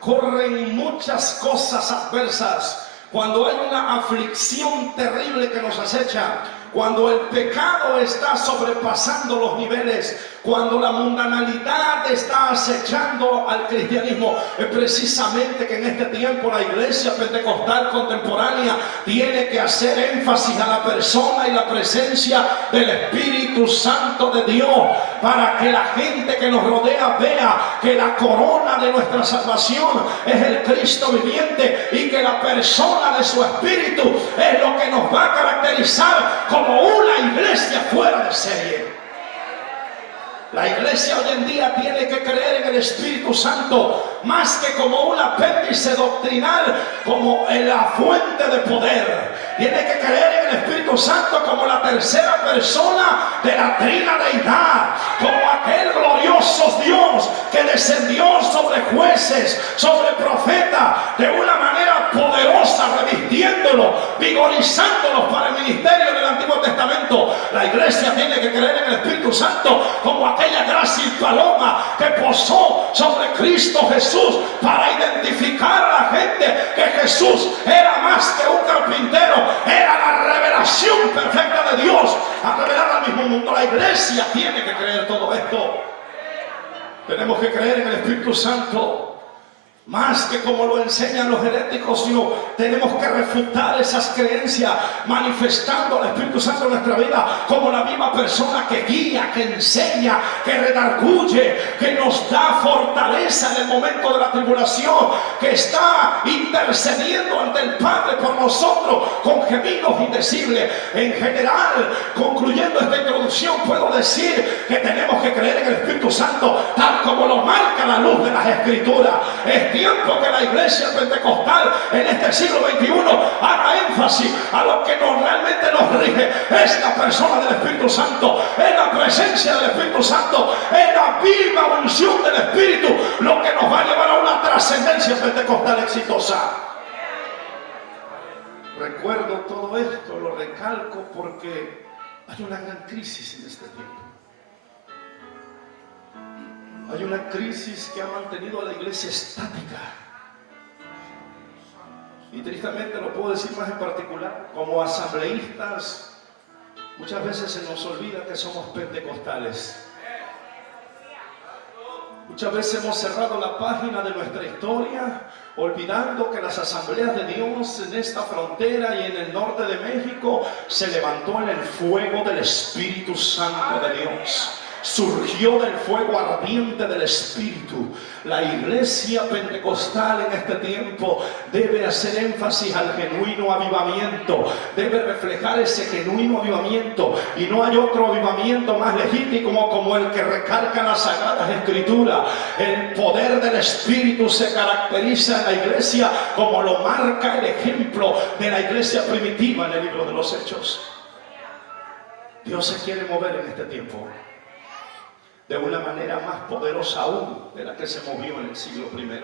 corren muchas cosas adversas, cuando hay una aflicción terrible que nos acecha, cuando el pecado está sobrepasando los niveles, cuando la mundanalidad está acechando al cristianismo, es precisamente que en este tiempo la iglesia pentecostal contemporánea tiene que hacer énfasis a la persona y la presencia del Espíritu Santo de Dios, para que la gente que nos rodea vea que la corona de nuestra salvación es el Cristo viviente, y que la persona de su Espíritu es lo que nos va a caracterizar como una iglesia fuera de serie. La iglesia hoy en día tiene que creer en el Espíritu Santo más que como un apéndice doctrinal, como en la fuente de poder. Tiene que creer en el Espíritu Santo como la tercera persona de la trina deidad, como aquel glorioso Dios que descendió sobre jueces, sobre profetas, de una manera poderosa, revistiéndolos, vigorizándolo para el ministerio del Antiguo Testamento. La iglesia tiene que creer en el Espíritu Santo como aquella grácil paloma que posó sobre Cristo Jesús para identificar a la gente que Jesús era más que un carpintero, era la revelación perfecta de Dios a revelar al mismo mundo. La iglesia tiene que creer todo esto. Tenemos que creer en el Espíritu Santo más que como lo enseñan los heréticos, sino tenemos que refutar esas creencias manifestando al Espíritu Santo en nuestra vida como la misma persona que guía, que enseña, que redarguye, que nos da fortaleza en el momento de la tribulación, que está intercediendo ante el Padre por nosotros con gemidos indecibles. En general, concluyendo esta introducción, puedo decir que tenemos que creer en el Espíritu Santo tal como lo marca la luz de las Escrituras. Es tiempo que la iglesia pentecostal en este siglo XXI haga énfasis a lo que realmente nos rige. Es la persona del Espíritu Santo, es la presencia del Espíritu Santo, es la viva unción del Espíritu lo que nos va a llevar a una trascendencia pentecostal exitosa. Recuerdo todo esto, lo recalco porque hay una gran crisis en este tiempo. Hay una crisis que ha mantenido a la iglesia estática. Y tristemente lo puedo decir más en particular, como asambleístas, muchas veces se nos olvida que somos pentecostales. Muchas veces hemos cerrado la página de nuestra historia, olvidando que las asambleas de Dios en esta frontera y en el norte de México se levantó en el fuego del Espíritu Santo de Dios. Surgió del fuego ardiente del Espíritu. La iglesia pentecostal en este tiempo debe hacer énfasis al genuino avivamiento, debe reflejar ese genuino avivamiento, y no hay otro avivamiento más legítimo como el que recarga las Sagradas Escrituras. El poder del Espíritu se caracteriza en la iglesia como lo marca el ejemplo de la iglesia primitiva en el libro de los Hechos. Dios se quiere mover en este tiempo de una manera más poderosa aún de la que se movió en el siglo I.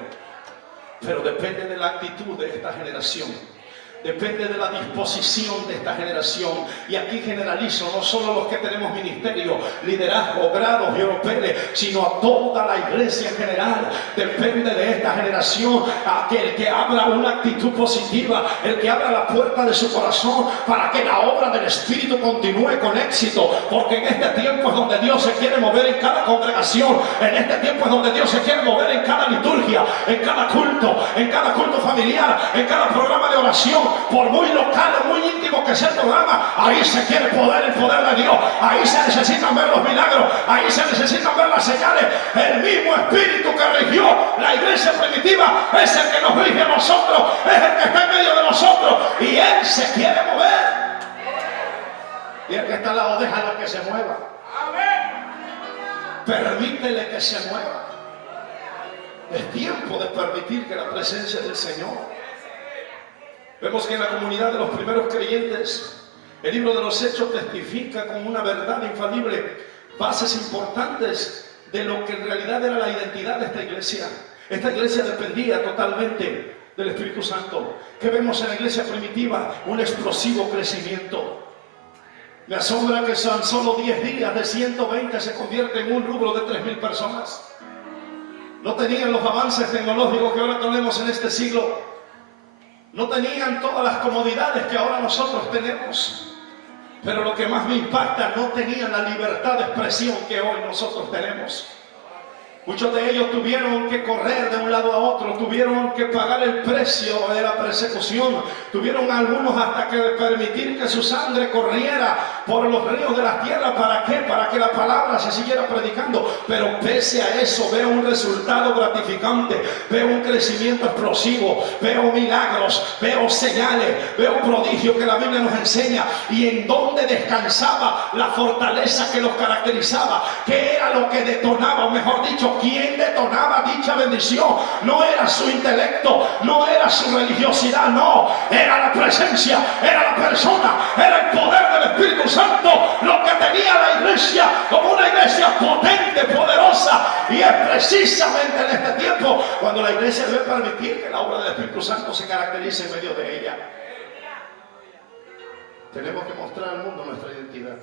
Pero depende de la actitud de esta generación. Depende de la disposición de esta generación. Y aquí generalizo no solo los que tenemos ministerio, liderazgo, grados y oropeles, sino a toda la iglesia en general. Depende de esta generación el que abra una actitud positiva, el que abra la puerta de su corazón para que la obra del Espíritu continúe con éxito. Porque en este tiempo es donde Dios se quiere mover en cada congregación. En este tiempo es donde Dios se quiere mover en cada liturgia, en cada culto familiar, en cada programa de oración. Por muy local o muy íntimo que sea el programa, ahí se quiere el poder de Dios. Ahí se necesitan ver los milagros, ahí se necesitan ver las señales. El mismo Espíritu que rigió la iglesia primitiva es el que nos rige a nosotros, es el que está en medio de nosotros, y Él se quiere mover. Y el que está al lado, déjalo que se mueva. Permítele que se mueva. Es tiempo de permitir que la presencia del Señor. Vemos que en la comunidad de los primeros creyentes, el libro de los Hechos testifica con una verdad infalible bases importantes de lo que en realidad era la identidad de esta iglesia. Esta iglesia dependía totalmente del Espíritu Santo. ¿Qué vemos en la iglesia primitiva? Un explosivo crecimiento. Me asombra que son solo 10 días de 120 se convierte en un rubro de 3.000 personas. No tenían los avances tecnológicos que ahora tenemos en este siglo. No tenían todas las comodidades que ahora nosotros tenemos. Pero lo que más me impacta, no tenían la libertad de expresión que hoy nosotros tenemos. Muchos de ellos tuvieron que correr de un lado a otro, tuvieron que pagar el precio de la persecución, tuvieron algunos hasta que permitir que su sangre corriera por los ríos de la tierra. ¿Para qué? Para que la palabra se siguiera predicando. Pero pese a eso veo un resultado gratificante, veo un crecimiento explosivo, veo milagros, veo señales, veo prodigios que la Biblia nos enseña. Y en dónde descansaba la fortaleza que los caracterizaba, qué era lo que detonaba, o mejor dicho, ¿quién detonaba dicha bendición? No era su intelecto, no era su religiosidad, no, era la presencia, era la persona, era el poder del Espíritu Santo lo que tenía la iglesia como una iglesia potente, poderosa. Y es precisamente en este tiempo cuando la iglesia debe permitir que la obra del Espíritu Santo se caracterice en medio de ella. Tenemos que mostrar al mundo nuestra identidad.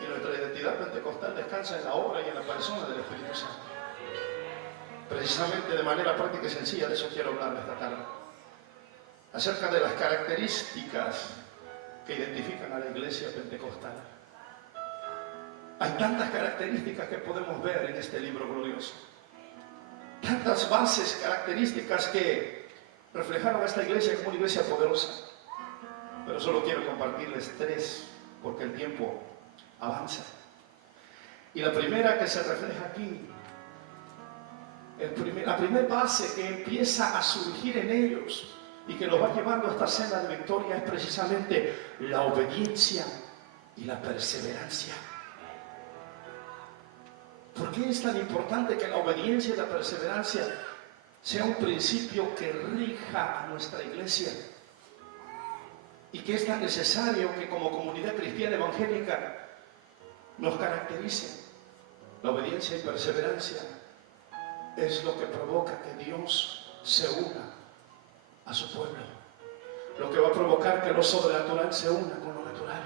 Y nuestra identidad pentecostal descansa en la obra y en la persona del Espíritu Santo. Precisamente de manera práctica y sencilla, de eso quiero hablar esta tarde. Acerca de las características que identifican a la iglesia pentecostal. Hay tantas características que podemos ver en este libro glorioso. Tantas bases, características que reflejaron a esta iglesia como una iglesia poderosa. Pero solo quiero compartirles 3 porque el tiempo avanza. Y la primera que se refleja aquí, la primera base que empieza a surgir en ellos y que los va llevando a esta senda de victoria es precisamente la obediencia y la perseverancia. ¿Por qué es tan importante que la obediencia y la perseverancia sea un principio que rija a nuestra iglesia? Y que es tan necesario que como comunidad cristiana evangélica nos caracterice. La obediencia y perseverancia es lo que provoca que Dios se una a su pueblo. Lo que va a provocar que lo sobrenatural se una con lo natural.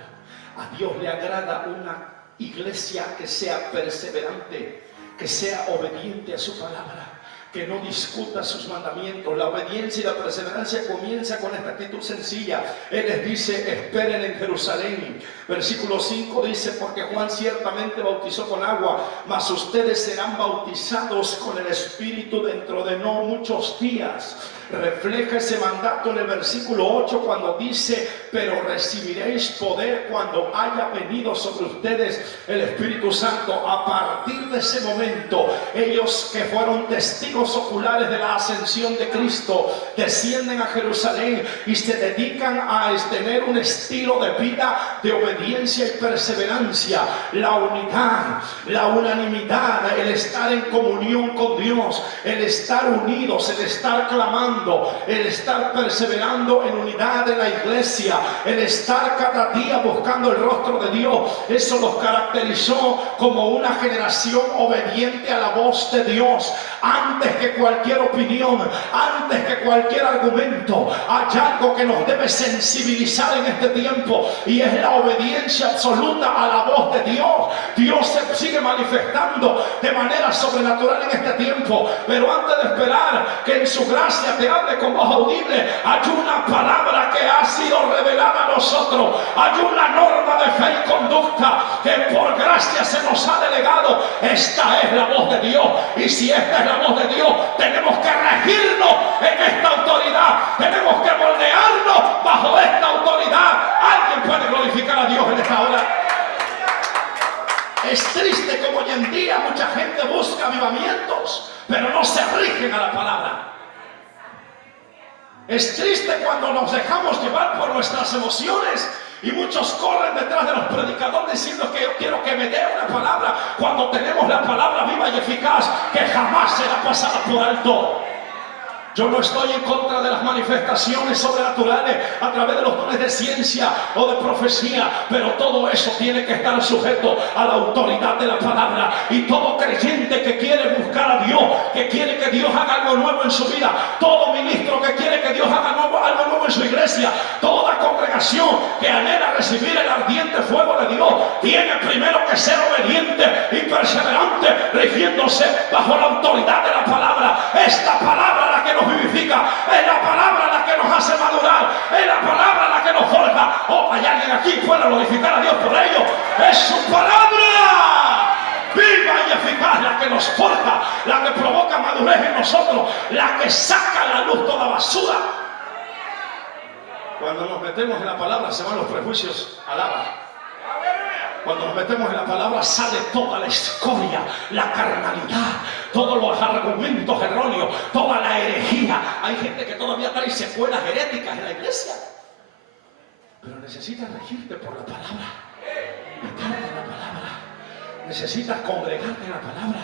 A Dios le agrada una iglesia que sea perseverante, que sea obediente a su palabra, que no discuta sus mandamientos. La obediencia y la perseverancia comienza con esta actitud sencilla. Él les dice: esperen en Jerusalén. Versículo 5 dice: porque Juan ciertamente bautizó con agua, mas ustedes serán bautizados con el Espíritu dentro de no muchos días. Refleja ese mandato en el versículo 8 cuando dice: pero recibiréis poder cuando haya venido sobre ustedes el Espíritu Santo. A partir de ese momento, ellos que fueron testigos oculares de la ascensión de Cristo descienden a Jerusalén y se dedican a tener un estilo de vida de obediencia y perseverancia. La unidad, la unanimidad, el estar en comunión con Dios, el estar unidos, el estar clamando, el estar perseverando en unidad en la iglesia, el estar cada día buscando el rostro de Dios. Eso los caracterizó como una generación obediente a la voz de Dios. Antes que cualquier opinión, antes que cualquier argumento, hay algo que nos debe sensibilizar en este tiempo, y es la obediencia absoluta a la voz de Dios. Dios se sigue manifestando de manera sobrenatural en este tiempo, pero antes de esperar que en su gracia te hable con voz audible, hay una palabra que ha sido revelada a nosotros, hay una norma de fe y conducta que por gracia se nos ha delegado. Esta es la voz de Dios, y si esta es la voz de Dios, tenemos que regirnos en esta autoridad, tenemos que moldearnos bajo esta autoridad. Alguien puede glorificar a Dios en esta hora. Es triste como hoy en día mucha gente busca avivamientos, pero no se rigen a la palabra. Es triste cuando nos dejamos llevar por nuestras emociones y muchos corren detrás de los predicadores diciendo que yo quiero que me dé una palabra, cuando tenemos la palabra viva y eficaz que jamás será pasada por alto. Yo no estoy en contra de las manifestaciones sobrenaturales a través de los dones de ciencia o de profecía, pero todo eso tiene que estar sujeto a la autoridad de la palabra. Y todo creyente que quiere buscar a Dios, que quiere que Dios haga algo nuevo en su vida, todo ministro que quiere que Dios haga algo nuevo en su iglesia, toda congregación que anhela recibir el ardiente fuego de Dios, tiene primero que ser obediente y perseverante, rigiéndose bajo la autoridad de la palabra. Esta palabra la que nos vivifica, es la palabra la que nos hace madurar, es la palabra la que nos forja. Oh, hay alguien aquí que pueda glorificar a Dios por ello. Es su palabra viva y eficaz, la que nos forja, la que provoca madurez en nosotros, la que saca a la luz toda basura. Cuando nos metemos en la palabra se van los prejuicios al agua. Cuando nos metemos en la palabra sale toda la escoria, la carnalidad, todos los argumentos erróneos, toda la herejía. Hay gente que todavía trae secuelas heréticas en la iglesia, pero necesitas regirte por la palabra, meterte en la palabra, necesitas congregarte en la palabra.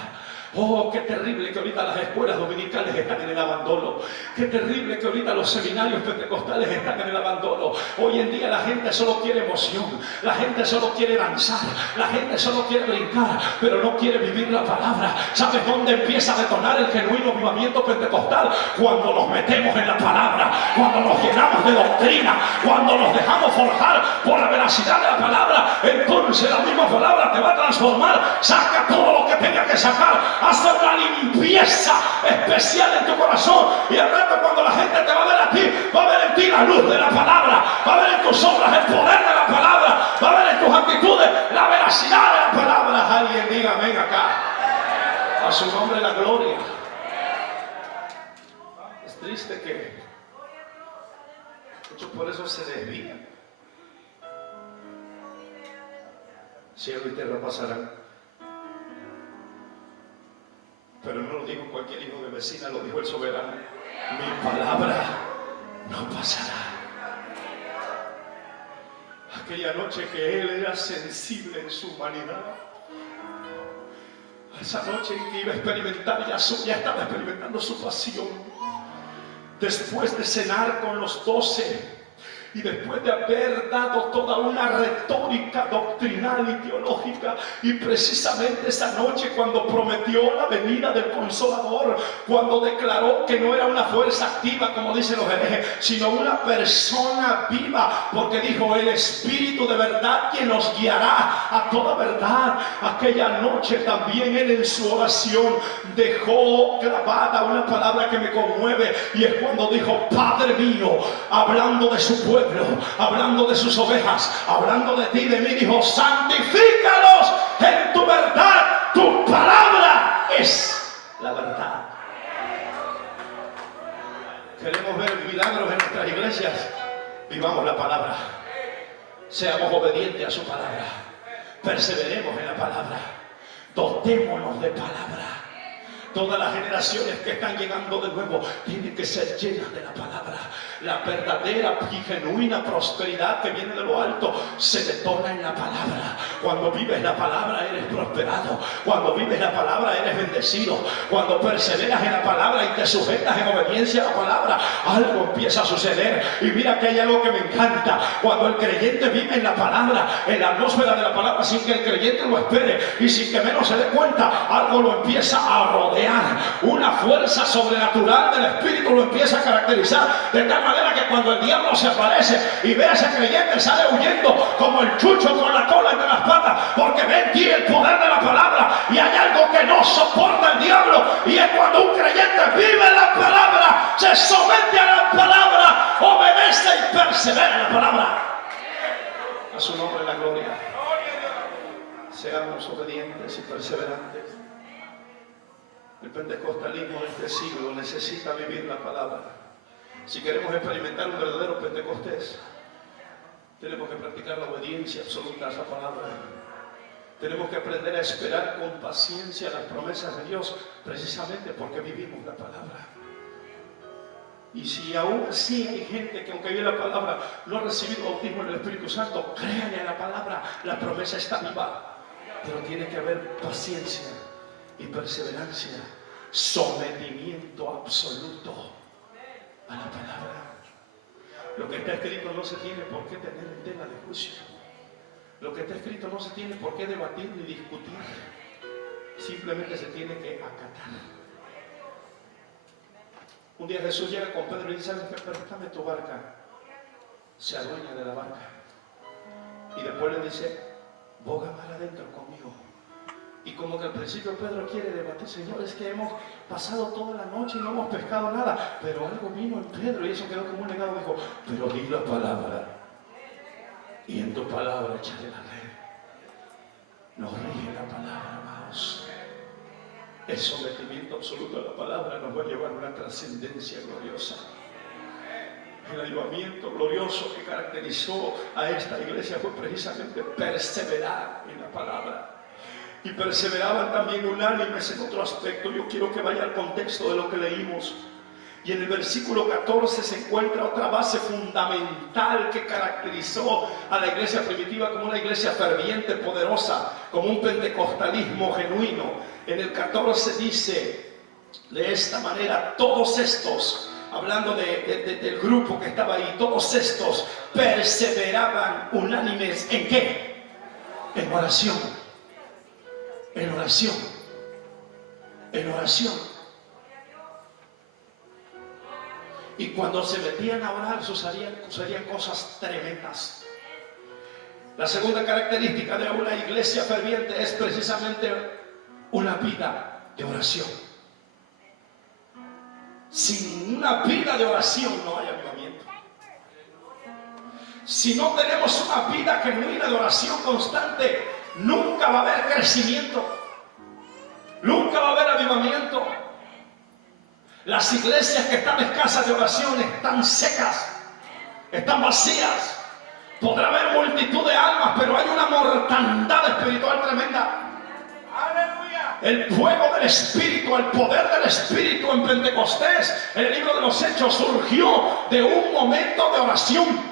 Oh, qué terrible que ahorita las escuelas dominicales están en el abandono. Qué terrible que ahorita los seminarios pentecostales están en el abandono. Hoy en día la gente solo quiere emoción, la gente solo quiere danzar, la gente solo quiere brincar, pero no quiere vivir la palabra. ¿Sabes dónde empieza a detonar el genuino avivamiento pentecostal? Cuando nos metemos en la palabra, cuando nos llenamos de doctrina, cuando nos dejamos forjar por la veracidad de la palabra. Entonces la misma palabra te va a transformar. Saca todo lo que tenga que sacar. Hace una limpieza especial en tu corazón, y al rato cuando la gente te va a ver a ti, va a ver en ti la luz de la palabra, va a ver en tus obras el poder de la palabra, va a ver en tus actitudes la veracidad de la palabra. Alguien diga amén acá. A su nombre la gloria. Es triste que muchos por eso se desvían. Cielo y tierra pasarán, pero no lo dijo cualquier hijo de vecina, lo dijo el soberano. Mi palabra no pasará. Aquella noche que él era sensible en su humanidad, esa noche en que iba a experimentar, ya estaba experimentando su pasión. Después de cenar con los 12, y después de haber dado toda una retórica doctrinal y teológica, y precisamente esa noche cuando prometió la venida del Consolador, cuando declaró que no era una fuerza activa como dicen los herejes, sino una persona viva, porque dijo el Espíritu de verdad quien nos guiará a toda verdad. Aquella noche también él en su oración dejó grabada una palabra que me conmueve, y es cuando dijo: Padre mío, hablando de su pueblo, hablando de sus ovejas, hablando de ti y de mí, dijo: santifícalos en tu verdad, tu palabra es la verdad. Queremos ver milagros en nuestras iglesias, vivamos la palabra, seamos obedientes a su palabra, perseveremos en la palabra, dotémonos de palabra. Todas las generaciones que están llegando de nuevo tienen que ser llenas de la palabra. La verdadera y genuina prosperidad que viene de lo alto se detona en la palabra. Cuando vives la palabra eres prosperado. Cuando vives la palabra eres bendecido. Cuando perseveras en la palabra y te sujetas en obediencia a la palabra, algo empieza a suceder. Y mira que hay algo que me encanta. Cuando el creyente vive en la palabra, en la atmósfera de la palabra, sin que el creyente lo espere y sin que menos se dé cuenta, algo lo empieza a rodear. Una fuerza sobrenatural del Espíritu lo empieza a caracterizar, de tal manera que cuando el diablo se aparece y ve a ese creyente, sale huyendo como el chucho con la cola entre las patas, porque ve en ti el poder de la palabra. Y hay algo que no soporta el diablo, y es cuando un creyente vive en la palabra, se somete a la palabra, obedece y persevera en la palabra. A su nombre la gloria. Seamos obedientes y perseverantes. El pentecostalismo de este siglo necesita vivir la palabra. Si queremos experimentar un verdadero Pentecostés, tenemos que practicar la obediencia absoluta a esa palabra. Tenemos que aprender a esperar con paciencia las promesas de Dios, precisamente porque vivimos la palabra. Y si aún así hay gente que aunque vive la palabra no ha recibido bautismo en el Espíritu Santo, créanle a la palabra, la promesa está viva. Pero tiene que haber paciencia y perseverancia, sometimiento absoluto. a la palabra. Lo que está escrito no se tiene por qué tener en tela de juicio. Lo que está escrito no se tiene por qué debatir ni discutir. Simplemente se tiene que acatar. Un día Jesús llega con Pedro y dice: préstame tu barca. Se adueña de la barca. Y después le dice: boga para adentro conmigo. Y como que al principio Pedro quiere debatir: Señor, es que hemos pasado toda la noche y no hemos pescado nada. Pero algo vino en Pedro y eso quedó como un legado. Dijo: pero di la palabra y en tu palabra echaré la red. Nos rige la palabra, amados. El sometimiento absoluto a la palabra nos va a llevar a una trascendencia gloriosa. El avivamiento glorioso que caracterizó a esta iglesia fue precisamente perseverar en la palabra. Y perseveraban también unánimes en otro aspecto. Yo quiero que vaya al contexto de lo que leímos. Y en el versículo 14 se encuentra otra base fundamental que caracterizó a la iglesia primitiva como una iglesia ferviente, poderosa, como un pentecostalismo genuino. En el 14 dice de esta manera: todos estos, hablando del grupo que estaba ahí, todos estos perseveraban unánimes ¿en qué? En oración. En oración. En oración. Y cuando se metían a orar sucedían cosas tremendas. La segunda característica de una iglesia ferviente es precisamente una vida de oración. Sin una vida de oración no hay avivamiento. Si no tenemos una vida genuina de oración constante, nunca va a haber crecimiento. Nunca va a haber avivamiento. Las iglesias que están escasas de oración están secas, están vacías. Podrá haber multitud de almas, pero hay una mortandad espiritual tremenda. El fuego del Espíritu, el poder del Espíritu en Pentecostés, en el libro de los Hechos, surgió de un momento de oración.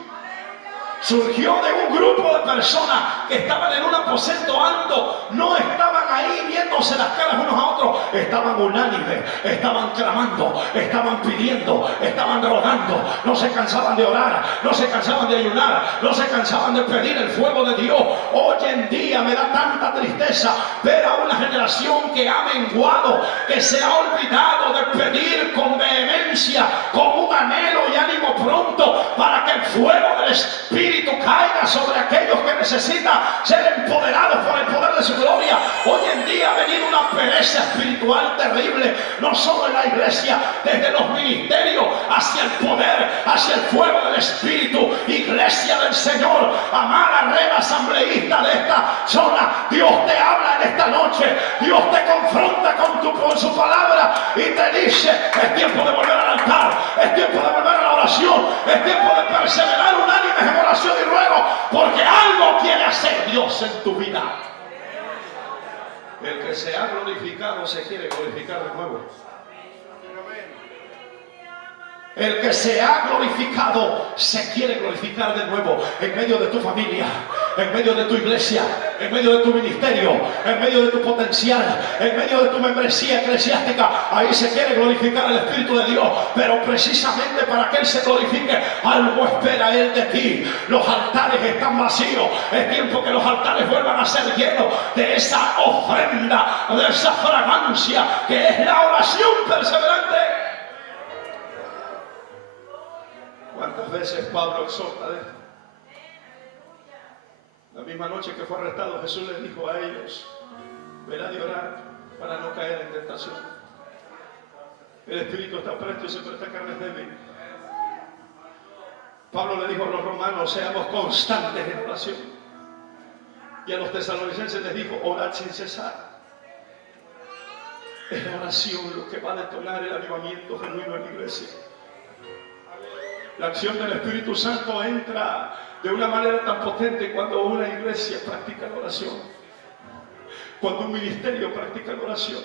Surgió de un grupo de personas que estaban en un aposento alto. No estaban ahí viéndose las caras unos a otros. Estaban unánimes, estaban clamando, estaban pidiendo, estaban rogando. No se cansaban de orar, no se cansaban de ayunar, no se cansaban de pedir el fuego de Dios. Hoy en día me da tanta tristeza ver a una generación que ha menguado, que se ha olvidado de pedir con vehemencia, con un anhelo y ánimo pronto, para que el fuego del Espíritu caiga sobre aquellos que necesitan ser empoderados por el poder de su gloria. Hoy en día ha venido una pereza espiritual terrible, no solo en la iglesia, desde los ministerios hacia el poder, hacia el fuego del Espíritu. Iglesia del Señor, amada red asambleísta de esta zona, Dios te habla en esta noche, Dios te confronta con su palabra y te dice: es tiempo de volver al altar, es tiempo de volver a la oración, es tiempo de perseverar unánimes en oración y ruego, porque algo quiere hacer Dios en tu vida. El que se ha glorificado se quiere glorificar de nuevo. El que se ha glorificado se quiere glorificar de nuevo en medio de tu familia, en medio de tu iglesia, en medio de tu ministerio, en medio de tu potencial, en medio de tu membresía eclesiástica. Ahí se quiere glorificar el Espíritu de Dios, pero precisamente para que Él se glorifique, algo espera Él de ti. Los altares están vacíos. Es tiempo que los altares vuelvan a ser llenos de esa ofrenda, de esa fragancia que es la oración perseverante. ¿Cuántas veces Pablo exhorta de esto? La misma noche que fue arrestado, Jesús les dijo a ellos: velad y orad para no caer en tentación. El espíritu está presto y siempre esta carne es débil. Pablo le dijo a los romanos: seamos constantes en oración. Y a los tesalonicenses les dijo: orad sin cesar. Es la oración lo que va a detonar el avivamiento genuino en la iglesia. La acción del Espíritu Santo entra de una manera tan potente cuando una iglesia practica la oración, cuando un ministerio practica la oración.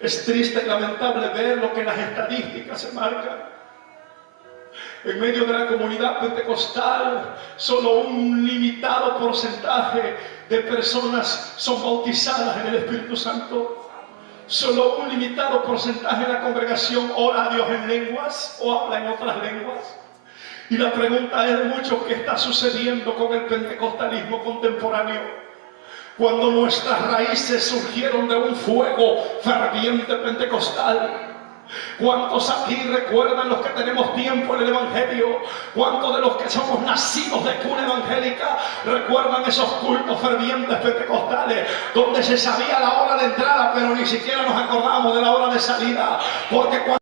Es triste y lamentable ver lo que las estadísticas se marcan. En medio de la comunidad pentecostal, solo un limitado porcentaje de personas son bautizadas en el Espíritu Santo. Solo un limitado porcentaje de la congregación ora a Dios en lenguas o habla en otras lenguas. Y la pregunta es de muchos: ¿qué está sucediendo con el pentecostalismo contemporáneo? Cuando nuestras raíces surgieron de un fuego ferviente pentecostal. ¿Cuántos aquí recuerdan, los que tenemos tiempo en el Evangelio? ¿Cuántos de los que somos nacidos de cuna evangélica recuerdan esos cultos fervientes pentecostales donde se sabía la hora de entrada pero ni siquiera nos acordábamos de la hora de salida? Porque cuando